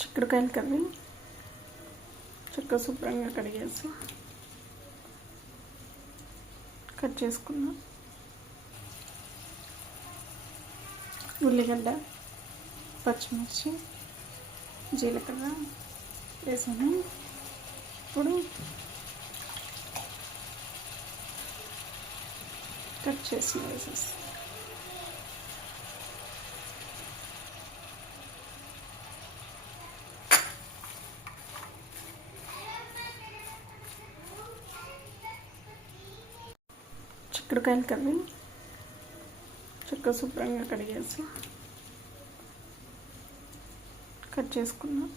చిక్కుడుకాయలు కర్రీ చక్కగా శుభ్రంగా కడిగేసి కట్ చేసుకున్నాం. ఉల్లిగడ్డ, పచ్చిమిర్చి, జీలకర్ర వేసాను. ఇప్పుడు కట్ చేసి వేసేసి చిక్కుడుకాయలు కర్రీ చక్కగా శుభ్రంగా కడిగేసి కట్ చేసుకున్నాం.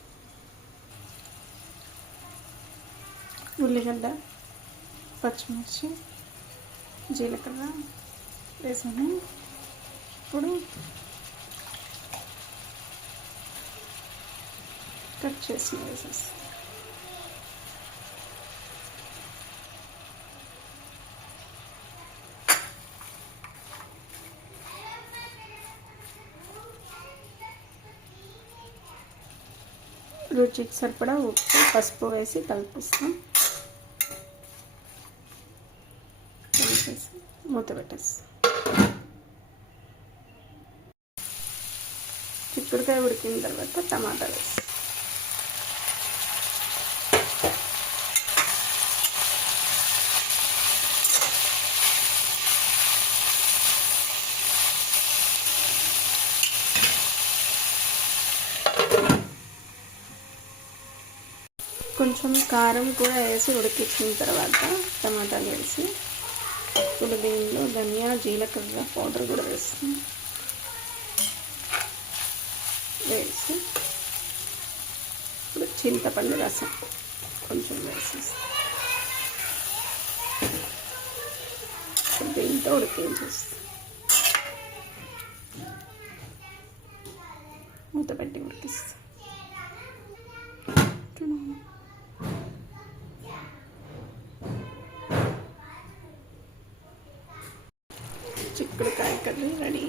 ఉల్లిగడ్డ, పచ్చిమిర్చి, జీలకర్ర వేసాను. ఇప్పుడు కట్ చేసి వేసేసి రుచికి సరిపడా ఉప్పు, పసుపు వేసి కలిపిస్తాం. కలిపేసి మూత పెట్టేసి చిక్కుడుకాయ ఉడికిన తర్వాత టమాటా వేసి కొంచెం కారం కూడా వేసి ఉడికించిన తర్వాత టమాటాలు వేసి ఇప్పుడు దీనిలో ధనియా, జీలకర్ర పౌడర్ కూడా వేస్తాం. వేసి ఇప్పుడు చింతపండు రసం కొంచెం వేసేసి దీంతో ఉడికించేస్తాం. మూత పెట్టి ఉడికిస్తాం. చిక్కుడుకాయ కర్రీ రెడీ.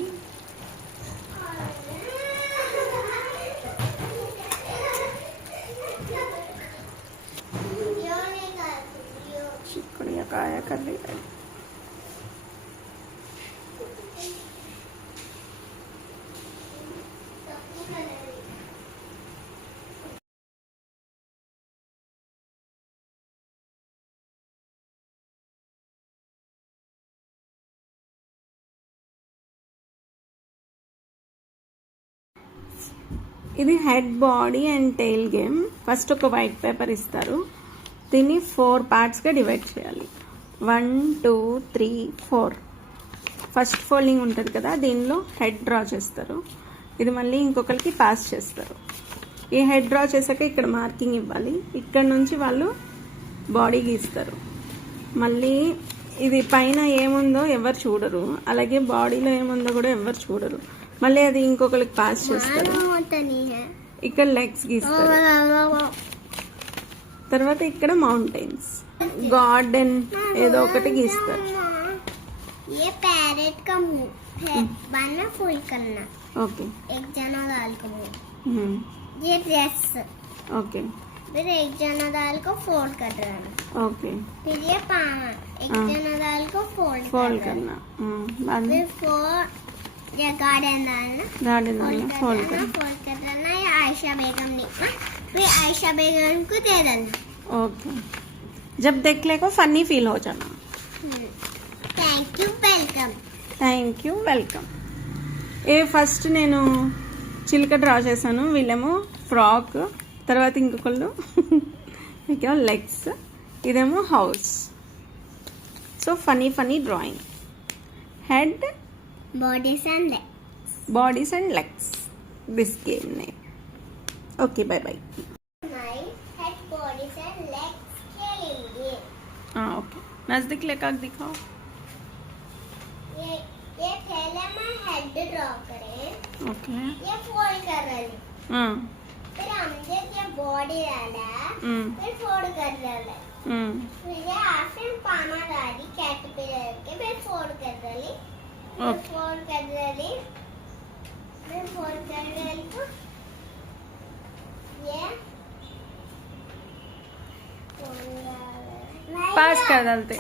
చిక్కుడుకాయ కర్రీ రెడీ. ఇది head, body and tail game. First ఒక వైట్ పేపర్ ఇస్తారు. దీన్ని 4 పార్ట్స్గా డివైడ్ చేయాలి. 1, 2, 3, 4. ఫస్ట్ ఫోల్డింగ్ ఉంటుంది కదా, దీనిలో హెడ్ డ్రా చేస్తారు. ఇది మళ్ళీ ఇంకొకరికి పాస్ చేస్తారు. ఈ హెడ్ డ్రా చేశాక ఇక్కడ మార్కింగ్ ఇవ్వాలి. ఇక్కడ నుంచి వాళ్ళు బాడీ గీస్తారు. మళ్ళీ ఇది పైన ఏముందో ఎవరు చూడరు, అలాగే బాడీలో ఏముందో కూడా ఎవరు చూడరు. మళ్ళీ అది ఇంకొకరికి పాస్ చేస్తారు. ఇక్కడ లెగ్స్ గీస్తారు. తర్వాత ఇక్కడ మౌంటైన్స్, గార్డెన్ ఏదో ఒకటి గీస్తారు. ఓకే, ఓకే, फिर एक जना दाल को फोल्ड कर रहा है. ओके. फिर ये एक जना दाल को फोल्ड करना. फिर ये गार्डन डालना फोल्ड कर देना. ये आयशा बेगम लिखना. फिर आयशा बेगम को दे देना. ओके. जब देख ले को फनी फील हो जाना. Thank you welcome. Thank you welcome. First నేను చిలుక డ్రా చేశాను. వీళ్ళేమో ఫ్రాక్, తర్వాత ఇంకొకళ్ళు ఇంకేమో లెగ్స్, ఇదేమో house. So funny drawing. Head, bodies and legs. This game name. Okay, bye bye. Head, bodies and legs खेलेंगे. ओके, नजदीक लेकर दिखाओ. ये पहले मैं हेड ड्रॉ करें. ओके. ये फोल्ड कर रही. फिर हमने ये बॉडी डाला. फिर फोल्ड कर रही. फिर ये आफिर पाना डाली कैटरपिलर के. फिर फोल्ड कर रही. फोल्ड कर रही. फिर फोल्ड कर रही. तो पास कर डालते.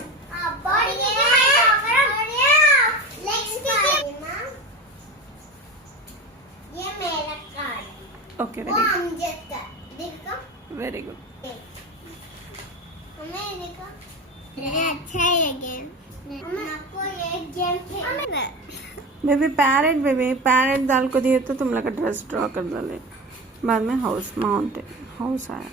बॉडी नेक्स्ट ये मेरा कार्ड ओके वो अमजद का देखो वेरी गुड. हमें देखो ये अच्छा है ये गेम आपको ये गेम खेलना बेबी पैरेट दाल को दिए तो तुम लोग का ड्रेस ड्रॉ कर डाले. बाद में हाउस माउंटेन हाउस आया.